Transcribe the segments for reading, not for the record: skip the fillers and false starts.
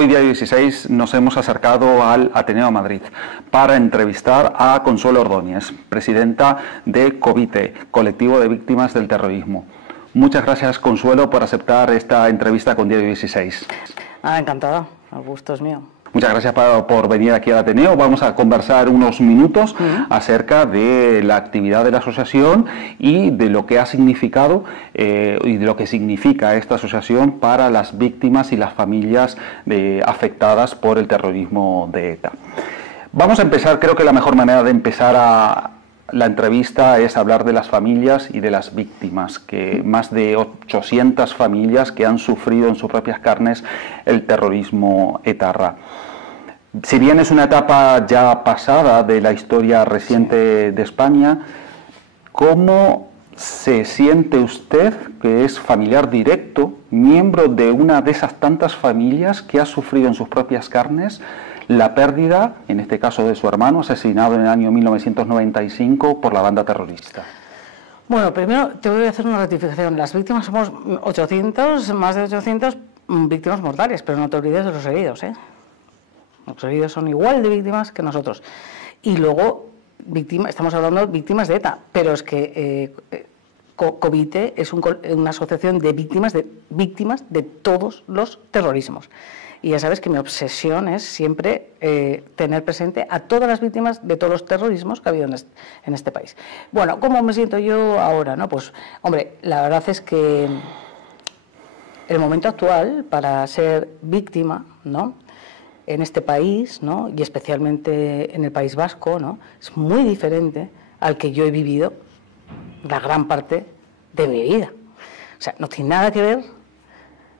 Hoy día 16 nos hemos acercado al Ateneo de Madrid para entrevistar a Consuelo Ordóñez, presidenta de COVITE, Colectivo de Víctimas del Terrorismo. Muchas gracias, Consuelo, por aceptar esta entrevista con Diario 16. Encantada, el gusto es mío. Muchas gracias por venir aquí al Ateneo. Vamos a conversar unos minutos acerca de la actividad de la asociación y de lo que ha significado y de lo que significa esta asociación para las víctimas y las familias afectadas por el terrorismo de ETA. Vamos a empezar, creo que la mejor manera de empezar la entrevista es hablar de las familias y de las víctimas, que más de 800 familias que han sufrido en sus propias carnes el terrorismo etarra. Si bien es una etapa ya pasada de la historia reciente de España, ¿cómo se siente usted, que es familiar directo, miembro de una de esas tantas familias que ha sufrido en sus propias carnes la pérdida, en este caso de su hermano, asesinado en el año 1995 por la banda terrorista? Bueno, primero te voy a hacer una rectificación. Las víctimas somos 800, más de 800 víctimas mortales, pero no te olvides de los heridos, ¿eh? Los heridos son igual de víctimas que nosotros. Y luego, estamos hablando de víctimas de ETA, pero es que COVITE es una asociación de víctimas de todos los terrorismos. Y ya sabes que mi obsesión es siempre tener presente a todas las víctimas de todos los terrorismos que ha habido en este país. Bueno, ¿cómo me siento yo ahora? ¿No? Pues, hombre, la verdad es que el momento actual para ser víctima, ¿no?, en este país, ¿no?, y especialmente en el País Vasco, ¿no?, es muy diferente al que yo he vivido la gran parte de mi vida. O sea, no tiene nada que ver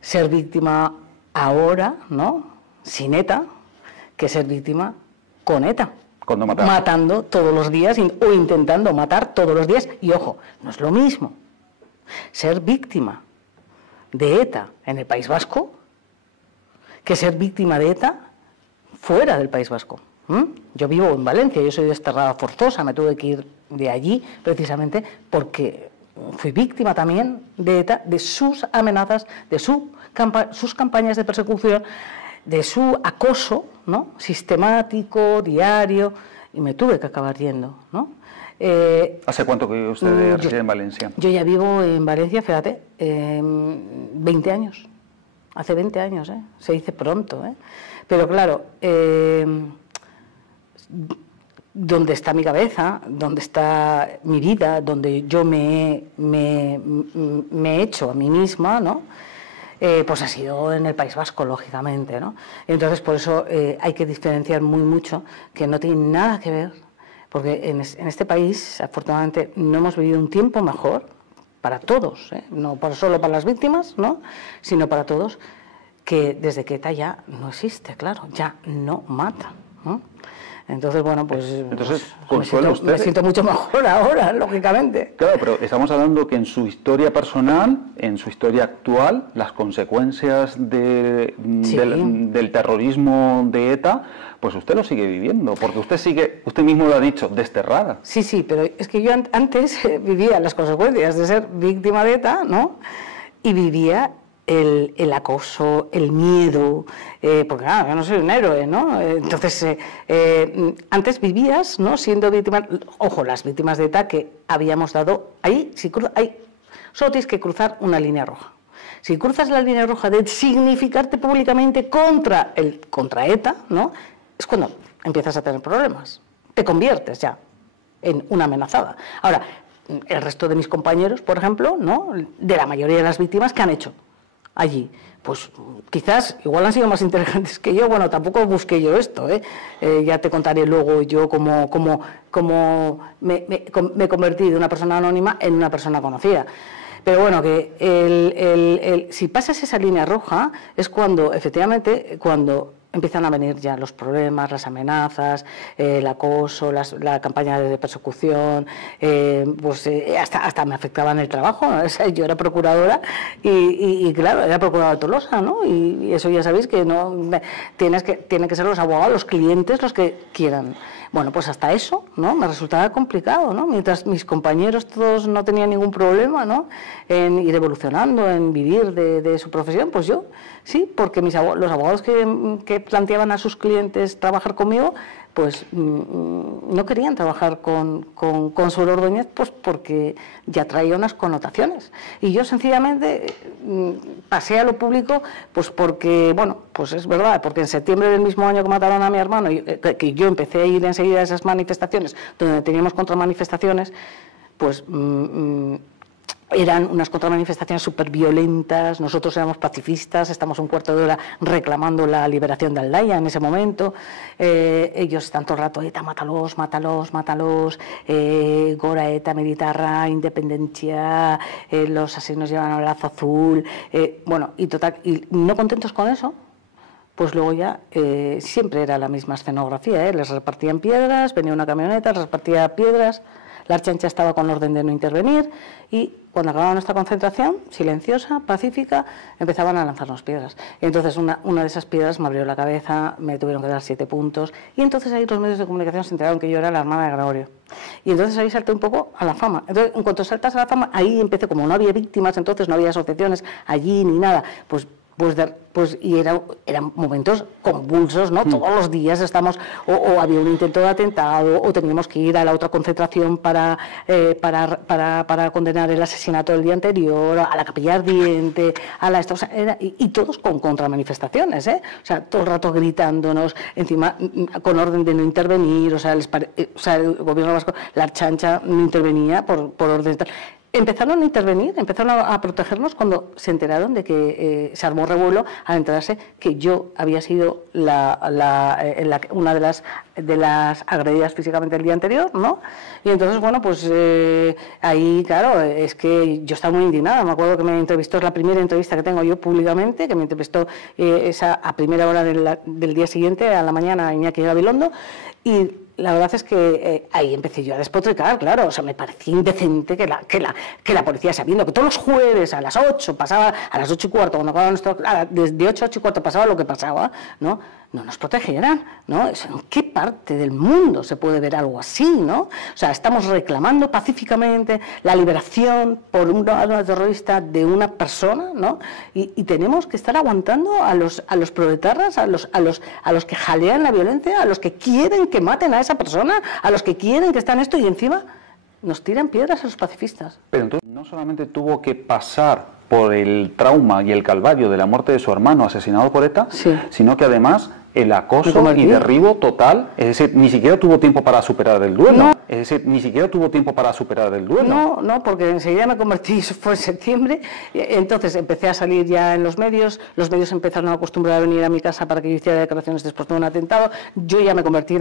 ser víctima ahora, ¿no?, sin ETA, que ser víctima con ETA, matando todos los días o intentando matar todos los días. Y ojo, no es lo mismo ser víctima de ETA en el País Vasco que ser víctima de ETA fuera del País Vasco. Yo vivo en Valencia, yo soy desterrada forzosa, me tuve que ir de allí precisamente porque fui víctima también de ETA, de sus amenazas, de sus campañas de persecución, de su acoso, ¿no?, sistemático, diario, y me tuve que acabar yendo, ¿no? ¿Hace cuánto que usted reside en Valencia? Yo ya vivo en Valencia, fíjate, 20 años. Hace 20 años, se dice pronto, Pero claro, donde está mi cabeza, donde está mi vida, donde yo me he hecho a mí misma, ¿no?, pues ha sido en el País Vasco, lógicamente, ¿no? Entonces, por eso hay que diferenciar mucho, que no tiene nada que ver, porque en este país, afortunadamente, no hemos vivido un tiempo mejor para todos, no solo para las víctimas, ¿no?, sino para todos, que desde que ETA ya no existe, claro, ya no mata, ¿no? Entonces, bueno, pues Consuelo, me siento mucho mejor ahora, lógicamente. Claro, pero estamos hablando que en su historia personal, en su historia actual, las consecuencias del terrorismo de ETA, pues usted lo sigue viviendo, porque usted mismo lo ha dicho, desterrada. Sí, pero es que yo antes vivía las consecuencias de ser víctima de ETA, ¿no?, y vivía el acoso, el miedo, porque claro, yo no soy un héroe, ¿no? Entonces, antes vivías, ¿no?, siendo víctima, ojo, las víctimas de ETA que habíamos dado, solo tienes que cruzar una línea roja. Si cruzas la línea roja de significarte públicamente contra ETA, ¿no?, es cuando empiezas a tener problemas. Te conviertes ya en una amenazada. Ahora, el resto de mis compañeros, por ejemplo, ¿no?, de la mayoría de las víctimas, ¿qué han hecho allí? Pues quizás, igual han sido más inteligentes que yo. Bueno, tampoco busqué yo esto, ya te contaré luego yo cómo me convertí de una persona anónima en una persona conocida. Pero bueno, que si pasas esa línea roja es cuando, efectivamente, cuando empiezan a venir ya los problemas, las amenazas, el acoso, la campaña de persecución, hasta me afectaba en el trabajo, ¿no? O sea, yo era procuradora y claro, era procuradora de Tolosa, ¿no? Y eso ya sabéis que no tienen que ser los abogados, los clientes los que quieran. Bueno, pues hasta eso, ¿no? Me resultaba complicado, ¿no? Mientras mis compañeros todos no tenían ningún problema, ¿no? En ir evolucionando, en vivir de su profesión, pues yo sí, porque los abogados que planteaban a sus clientes trabajar conmigo, pues no querían trabajar con Consuelo Ordóñez, pues porque ya traía unas connotaciones. Y yo sencillamente pasé a lo público, pues porque, bueno, pues es verdad, porque en septiembre del mismo año que mataron a mi hermano, que yo empecé a ir enseguida a esas manifestaciones, donde teníamos contramanifestaciones, pues eran unas contramanifestaciones súper violentas, nosotros éramos pacifistas, estamos un cuarto de hora reclamando la liberación de Aldaya en ese momento, ellos están todo el rato, ETA, mátalos, mátalos, mátalos, Gora, ETA, Militarra, Independencia, los asesinos llevan el lazo azul, bueno, y total, y no contentos con eso, pues luego ya siempre era la misma escenografía, les repartían piedras, venía una camioneta, les repartía piedras. La Archancha estaba con orden de no intervenir y cuando acababa nuestra concentración, silenciosa, pacífica, empezaban a lanzarnos piedras. Y entonces una de esas piedras me abrió la cabeza, me tuvieron que dar 7 puntos y entonces ahí los medios de comunicación se enteraron que yo era la hermana de Gregorio. Y entonces ahí salté un poco a la fama. Entonces, en cuanto saltas a la fama, ahí empecé, como no había víctimas, entonces no había asociaciones allí ni nada, y eran momentos convulsos, ¿no? Todos los días estamos, o había un intento de atentado, o teníamos que ir a la otra concentración para condenar el asesinato del día anterior, a la Capilla Ardiente, y todos con contramanifestaciones, ¿eh? O sea, todo el rato gritándonos, encima con orden de no intervenir, o sea, el gobierno vasco, la Archancha no intervenía por orden tal. Empezaron a intervenir, empezaron a protegernos cuando se enteraron de que se armó revuelo al enterarse que yo había sido una de las agredidas físicamente el día anterior, ¿no? Y entonces, bueno, pues ahí, claro, es que yo estaba muy indignada. Me acuerdo que me entrevistó, es la primera entrevista que tengo yo públicamente, que me entrevistó a primera hora del día siguiente, a la mañana, Iñaki Gabilondo, y la verdad es que ahí empecé yo a despotricar, claro, o sea, me parecía indecente que la policía, sabiendo que todos los jueves a las 8 pasaba, a las 8 y cuarto, cuando acababa desde 8 a 8 y cuarto pasaba lo que pasaba, ¿no? No nos protegieran, ¿no? ¿En qué parte del mundo se puede ver algo así, ¿no? O sea, estamos reclamando pacíficamente la liberación por una terrorista de una persona, ¿no? Y tenemos que estar aguantando a los proletarras, a los que jalean la violencia, a los que quieren que maten a esa persona, a los que quieren que están esto, y encima nos tiran piedras a los pacifistas. Pero entonces no solamente tuvo que pasar por el trauma y el calvario de la muerte de su hermano asesinado por ETA, sí, sino que además el acoso y derribo total, es decir, ni siquiera tuvo tiempo para superar el duelo. No. Es decir, ni siquiera tuvo tiempo para superar el duelo. No, porque enseguida me convertí, eso fue en septiembre, entonces empecé a salir ya en los medios empezaron a acostumbrar a venir a mi casa para que yo hiciera declaraciones después de un atentado, yo ya me convertí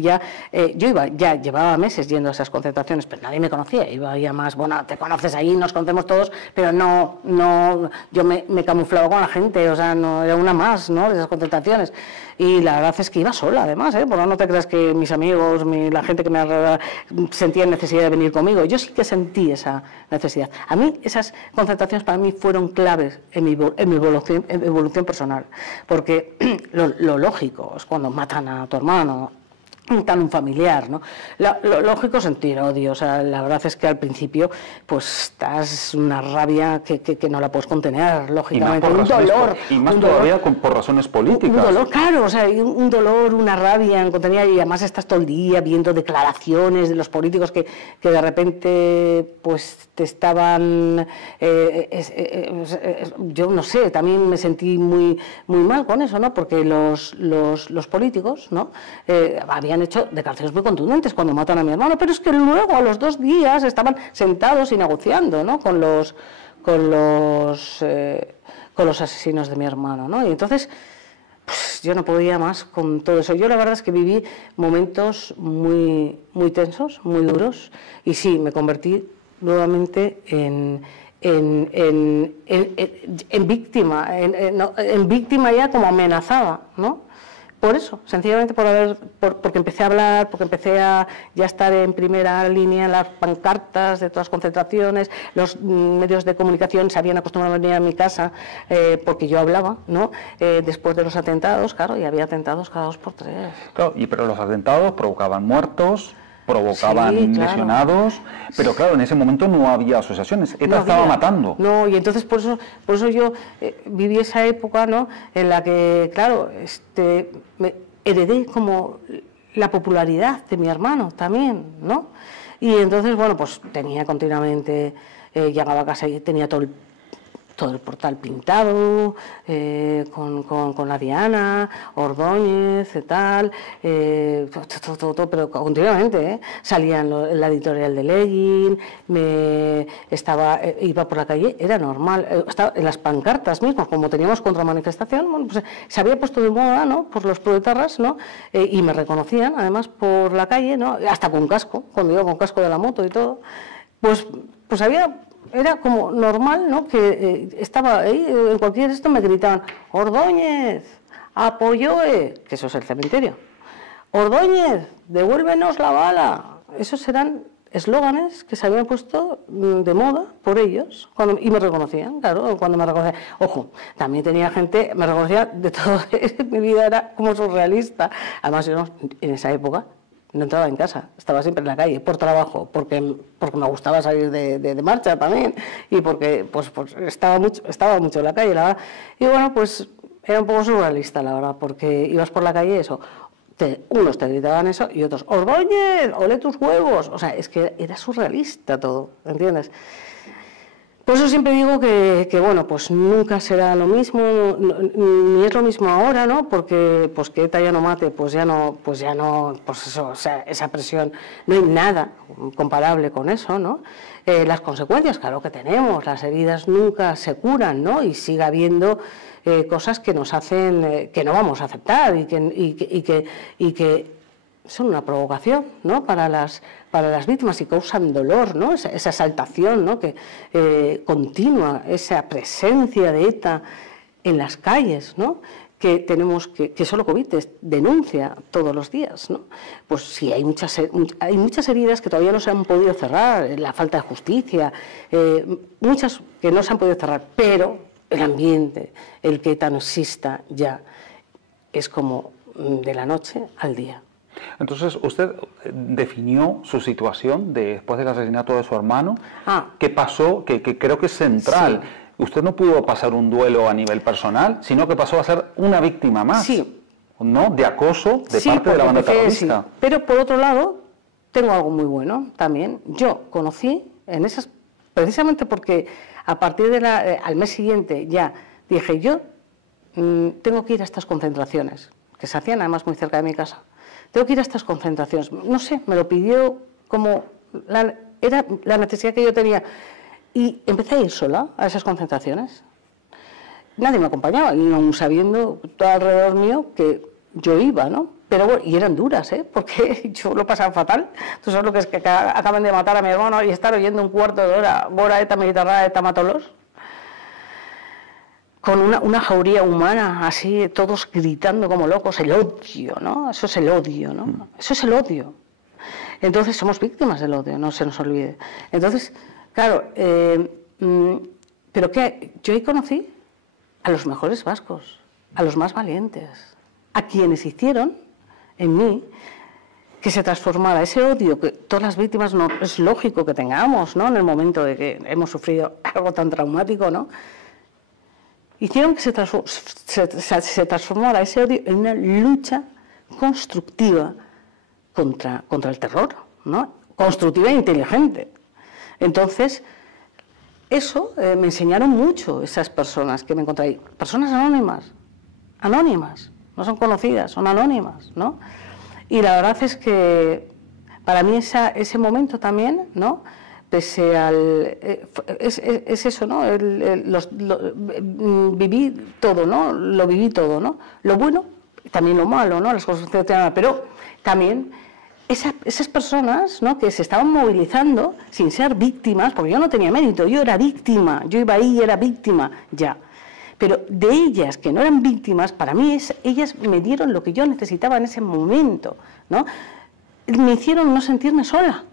ya, ya llevaba meses yendo a esas concentraciones, pero nadie me conocía, iba ya más, bueno, te conoces ahí, nos conocemos todos, pero no, yo me camuflaba con la gente, o sea, no era una más, ¿no?, de esas concentraciones. Y la verdad es que iba sola, además, porque no te creas que mis amigos, la gente que me alrededor sentía necesidad de venir conmigo. Yo sí que sentí esa necesidad. A mí esas concentraciones para mí fueron claves en mi evolución personal, porque lo lógico es cuando matan a tu hermano, tan un familiar, ¿no? Lo lógico es sentir odio, o sea, la verdad es que al principio pues estás una rabia que no la puedes contener, lógicamente, un dolor. Y más todavía por razones políticas. Un dolor, claro, o sea, un dolor, una rabia incontenida, y además estás todo el día viendo declaraciones de los políticos que de repente pues te estaban, yo no sé, también me sentí muy mal con eso, ¿no? Porque los políticos, ¿no? Habían hecho declaraciones muy contundentes cuando matan a mi hermano, pero es que luego a los 2 días estaban sentados y negociando, ¿no?, con los asesinos de mi hermano, ¿no? Y entonces pues, yo no podía más con todo eso. Yo la verdad es que viví momentos muy tensos, muy duros, y sí, me convertí nuevamente en en víctima, en víctima ya como amenazada, ¿no? Por eso, sencillamente porque empecé a hablar, porque empecé a ya estar en primera línea en las pancartas de todas las concentraciones, los medios de comunicación se habían acostumbrado a venir a mi casa porque yo hablaba, ¿no? Después de los atentados, claro, y había atentados cada 2 por 3. Claro, pero los atentados provocaban muertos, provocaban Sí, claro. lesionados, pero claro, en ese momento no había asociaciones, ETA estaba matando. No, y entonces por eso yo viví esa época, ¿no? En la que, claro, me heredé como la popularidad de mi hermano también, ¿no? Y entonces, bueno, pues tenía continuamente, llegaba a casa y tenía todo el portal pintado, con la Diana, Ordóñez y tal, todo, pero continuamente, salía en la editorial de Leggin, iba por la calle, era normal, estaba en las pancartas mismas, como teníamos contramanifestación, bueno, pues se había puesto de moda, ¿no?, por los proetarras, ¿no?, y me reconocían, además, por la calle, ¿no?, hasta con casco, cuando iba con casco de la moto y todo, pues era como normal, ¿no?, que estaba ahí, en cualquier esto me gritaban, Ordóñez, Apoyoe, que eso es el cementerio, Ordóñez, devuélvenos la bala. Esos eran eslóganes que se habían puesto de moda por ellos, y me reconocían, claro, cuando me reconocían. Ojo, también tenía gente, me reconocía de todo, mi vida era como surrealista. Además, yo en esa época no entraba en casa, estaba siempre en la calle, por trabajo, porque me gustaba salir de marcha también, y porque pues estaba mucho en la calle, la verdad. Y bueno, pues era un poco surrealista, la verdad, porque ibas por la calle, eso, unos te gritaban eso, y otros, Ordóñez, olé tus huevos, o sea, es que era surrealista todo, ¿entiendes? Por eso siempre digo que bueno, pues nunca será lo mismo, ni es lo mismo ahora, ¿no? Porque pues que ETA ya no mate, pues eso, o sea, esa presión, no hay nada comparable con eso, ¿no? Las consecuencias, claro que tenemos, las heridas nunca se curan, ¿no? Y sigue habiendo cosas que nos hacen, que no vamos a aceptar y que son una provocación, ¿no?, para las víctimas, y causan dolor, ¿no?, esa exaltación, ¿no?, continua, esa presencia de ETA en las calles, ¿no?, que tenemos que solo Covite denuncia todos los días, ¿no? Pues sí, hay muchas heridas que todavía no se han podido cerrar, la falta de justicia, muchas que no se han podido cerrar, pero el ambiente, el que ETA no exista ya, es como de la noche al día. Entonces, usted definió su situación después del asesinato de su hermano. ¿Qué pasó? Que creo que es central. Sí. Usted no pudo pasar un duelo a nivel personal, sino que pasó a ser una víctima más, sí, ¿no?, de acoso de parte de la banda terrorista. Sí. Pero por otro lado, tengo algo muy bueno también. Yo conocí en esas, precisamente porque a partir de al mes siguiente ya dije, yo tengo que ir a estas concentraciones, que se hacían además muy cerca de mi casa. Tengo que ir a estas concentraciones. No sé, me lo pidió como era la necesidad que yo tenía. Y empecé a ir sola a esas concentraciones. Nadie me acompañaba, y aún sabiendo todo alrededor mío que yo iba, ¿no? Pero bueno, y eran duras, porque yo lo pasaba fatal. Tú sabes lo que es que acaban de matar a mi hermano y estar oyendo un cuarto de hora, Bora ETA, Mediterránea, ETA, mátalos. Con una jauría humana, así, todos gritando como locos, el odio, ¿no? Eso es el odio, ¿no? Eso es el odio. Entonces somos víctimas del odio, no se nos olvide. Entonces, claro, pero que yo ahí conocí a los mejores vascos, a los más valientes, a quienes hicieron en mí que se transformara ese odio que todas las víctimas no es lógico que tengamos, ¿no?, en el momento de que hemos sufrido algo tan traumático, ¿no? Hicieron que se transformara ese odio en una lucha constructiva contra el terror, ¿no?, constructiva e inteligente. Entonces, eso me enseñaron mucho esas personas que me encontré ahí. Personas anónimas, no son conocidas, son anónimas, ¿no? Y la verdad es que para mí ese momento también, ¿no?, pese al... es eso, ¿no?, viví todo, ¿no?, lo viví todo, ¿no?, lo bueno, también lo malo, ¿no?, las cosas que te dan, pero también esas personas, ¿no?, que se estaban movilizando sin ser víctimas, porque yo no tenía mérito, yo era víctima, yo iba ahí y era víctima, ya. Pero de ellas que no eran víctimas, para mí ellas me dieron lo que yo necesitaba en ese momento, ¿no? Me hicieron no sentirme sola.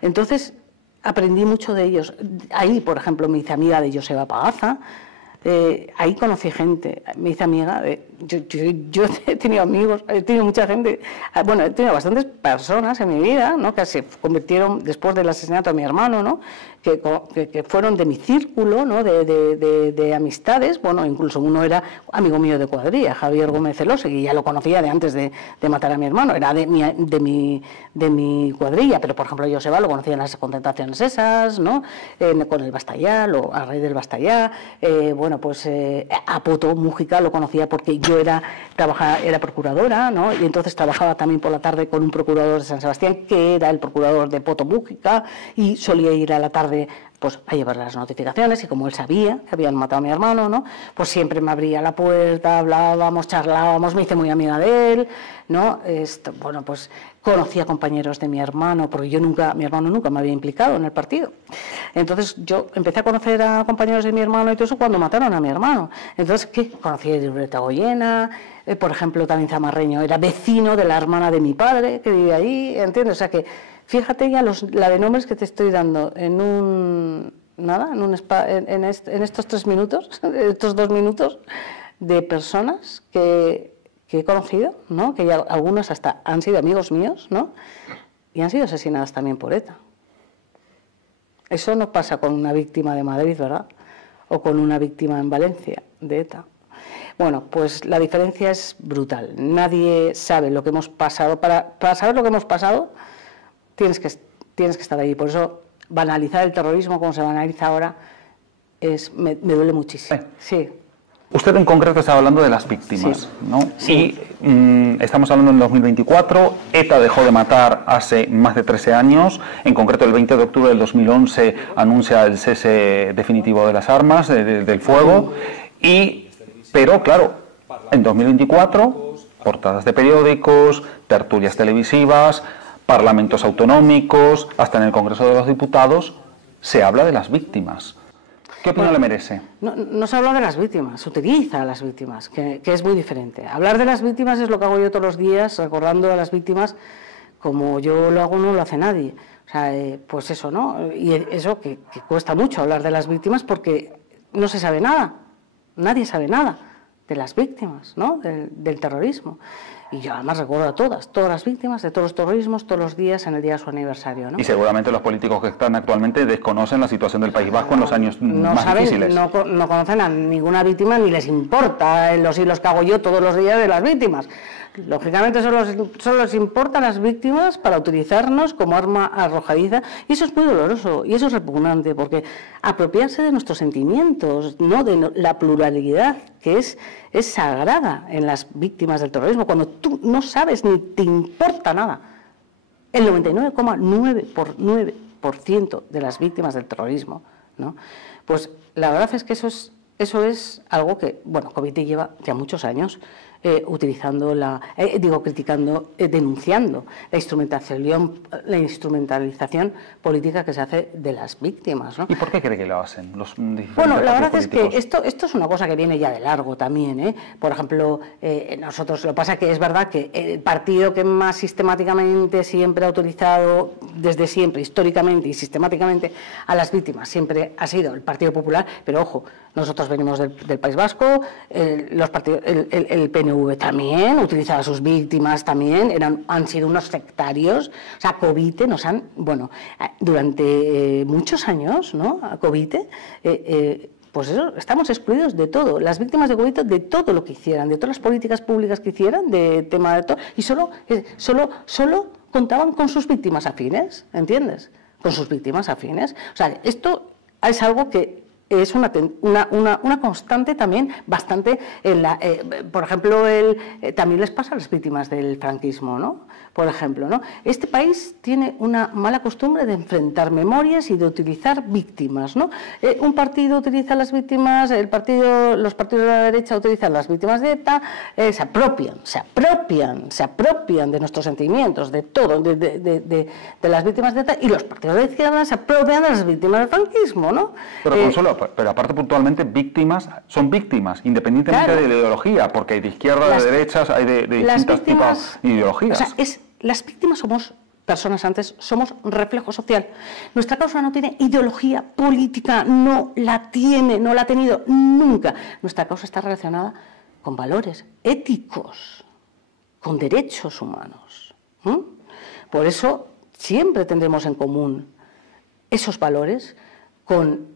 Entonces aprendí mucho de ellos. Ahí, por ejemplo, me hice amiga de Joseba Pagaza. Ahí conocí gente, me hice amiga, yo he tenido amigos, he tenido mucha gente, bueno, he tenido bastantes personas en mi vida, ¿no?, que se convirtieron después del asesinato de mi hermano, ¿no?, que fueron de mi círculo, ¿no?, de amistades. Bueno, incluso uno era amigo mío de cuadrilla, Javier Gómez Elosegui, ya lo conocía de antes de matar a mi hermano, era de mi cuadrilla, pero por ejemplo Joseba lo conocía en las concentraciones esas, ¿no?, con el Bastallá, a raíz del Bastallá. Bueno, pues a Poto Mújica lo conocía porque yo era procuradora, ¿no?, y entonces trabajaba también por la tarde con un procurador de San Sebastián, que era el procurador de Poto Mújica, y solía ir a la tarde pues a llevar las notificaciones, y como él sabía que habían matado a mi hermano, ¿no?, pues siempre me abría la puerta, hablábamos, charlábamos, me hice muy amiga de él, ¿no? Bueno, pues conocí a compañeros de mi hermano, porque mi hermano nunca me había implicado en el partido. Entonces yo empecé a conocer a compañeros de mi hermano y todo eso cuando mataron a mi hermano. Entonces, ¿qué? Conocí a Irureta Goyena, por ejemplo, también Zamarreño era vecino de la hermana de mi padre, que vivía ahí, ¿entiendes? O sea que, fíjate ya la de nombres que te estoy dando en estos 3 minutos, estos 2 minutos, de personas que he conocido, ¿no?, que ya algunos hasta han sido amigos míos, ¿no?, y han sido asesinadas también por ETA. Eso no pasa con una víctima de Madrid, ¿verdad?, o con una víctima en Valencia de ETA. Bueno, pues la diferencia es brutal. Nadie sabe lo que hemos pasado. Para saber lo que hemos pasado, tienes que estar ahí. Por eso, banalizar el terrorismo como se banaliza ahora me duele muchísimo. Sí. Usted en concreto estaba hablando de las víctimas, sí, ¿no? Sí. Y estamos hablando en 2024, ETA dejó de matar hace más de 13 años, en concreto el 20 de octubre del 2011 anuncia el cese definitivo de las armas, del fuego, pero claro, en 2024, portadas de periódicos, tertulias televisivas, parlamentos autonómicos, hasta en el Congreso de los Diputados, se habla de las víctimas. ¿Qué opinión le merece? No se habla de las víctimas, se utiliza a las víctimas, que es muy diferente. Hablar de las víctimas es lo que hago yo todos los días, recordando a las víctimas como yo lo hago, no lo hace nadie. O sea, pues eso, ¿no? Y eso que cuesta mucho hablar de las víctimas porque no se sabe nada, nadie sabe nada de las víctimas, ¿no?, del terrorismo. Y yo además recuerdo a todas las víctimas de todos los terrorismos, todos los días en el día de su aniversario, ¿no? Y seguramente los políticos que están actualmente desconocen la situación del País Vasco en los años más difíciles. No conocen a ninguna víctima ni les importa los hilos que hago yo todos los días de las víctimas. Lógicamente solo les importan las víctimas para utilizarnos como arma arrojadiza, y eso es muy doloroso y eso es repugnante, porque apropiarse de nuestros sentimientos, no de la pluralidad que es sagrada en las víctimas del terrorismo, cuando tú no sabes ni te importa nada. El 99,9% de las víctimas del terrorismo, ¿no?, pues la verdad es que eso es algo que, bueno, Covite lleva ya muchos años utilizando criticando, denunciando la instrumentalización política que se hace de las víctimas, ¿no? ¿Y por qué cree que lo hacen los diferentes Bueno, la verdad políticos? es que esto es una cosa que viene ya de largo también, ¿eh? Por ejemplo, nosotros, lo que pasa es que es verdad que el partido que más sistemáticamente siempre ha utilizado, desde siempre, históricamente y sistemáticamente, a las víctimas siempre ha sido el Partido Popular, pero ojo, nosotros venimos del País Vasco, el PNV también utilizaba a sus víctimas, también han sido unos sectarios. O sea, Covite nos han, bueno, durante muchos años, ¿no?, a Covite, pues eso, estamos excluidos de todo. Las víctimas de Covite, de todo lo que hicieran, de todas las políticas públicas que hicieran, de tema de todo, y solo contaban con sus víctimas afines, ¿entiendes? Con sus víctimas afines. O sea, esto es algo que es una constante también bastante en la, por ejemplo, también les pasa a las víctimas del franquismo, ¿no? Por ejemplo, ¿no? Este país tiene una mala costumbre de enfrentar memorias y de utilizar víctimas, ¿no? Un partido utiliza las víctimas, los partidos de la derecha utilizan las víctimas de ETA, se apropian de nuestros sentimientos, de todo, de las víctimas de ETA, y los partidos de izquierda se apropian de las víctimas del franquismo, ¿no? Pero Consuelo, pero aparte puntualmente, víctimas son víctimas, independientemente de la ideología, porque hay de izquierda, de derechas, hay de distintos tipos de ideologías. O sea, las víctimas somos personas antes, somos reflejo social. Nuestra causa no tiene ideología política, no la tiene, no la ha tenido nunca. Nuestra causa está relacionada con valores éticos, con derechos humanos. Por eso siempre tendremos en común esos valores con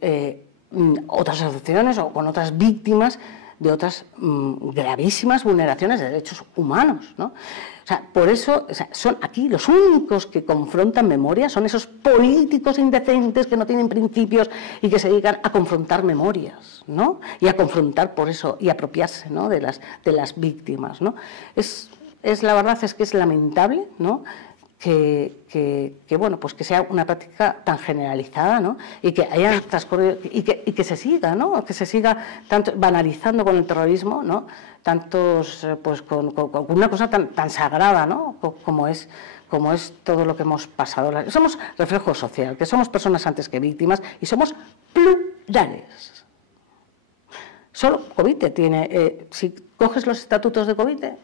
otras asociaciones o con otras víctimas de otras gravísimas vulneraciones de derechos humanos, ¿no? O sea, por eso, son aquí los únicos que confrontan memoria, son esos políticos indecentes que no tienen principios y que se dedican a confrontar memorias, ¿no? Y a confrontar por eso, y apropiarse, ¿no? de las víctimas, ¿no? La verdad es que es lamentable, ¿no? Bueno, pues que sea una práctica tan generalizada, ¿no? Y que haya transcurrido y que se siga, ¿no? Que se siga tanto banalizando con el terrorismo, ¿no? Tantos, pues con una cosa tan sagrada, ¿no? Como es todo lo que hemos pasado. Somos reflejo social, que somos personas antes que víctimas y somos plurales. Solo Covite tiene, si coges los estatutos de Covite,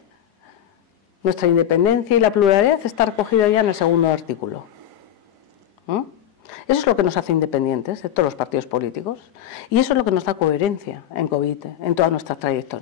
nuestra independencia y la pluralidad está recogida ya en el segundo artículo. Eso es lo que nos hace independientes de todos los partidos políticos y eso es lo que nos da coherencia en Covite, en toda nuestra trayectoria.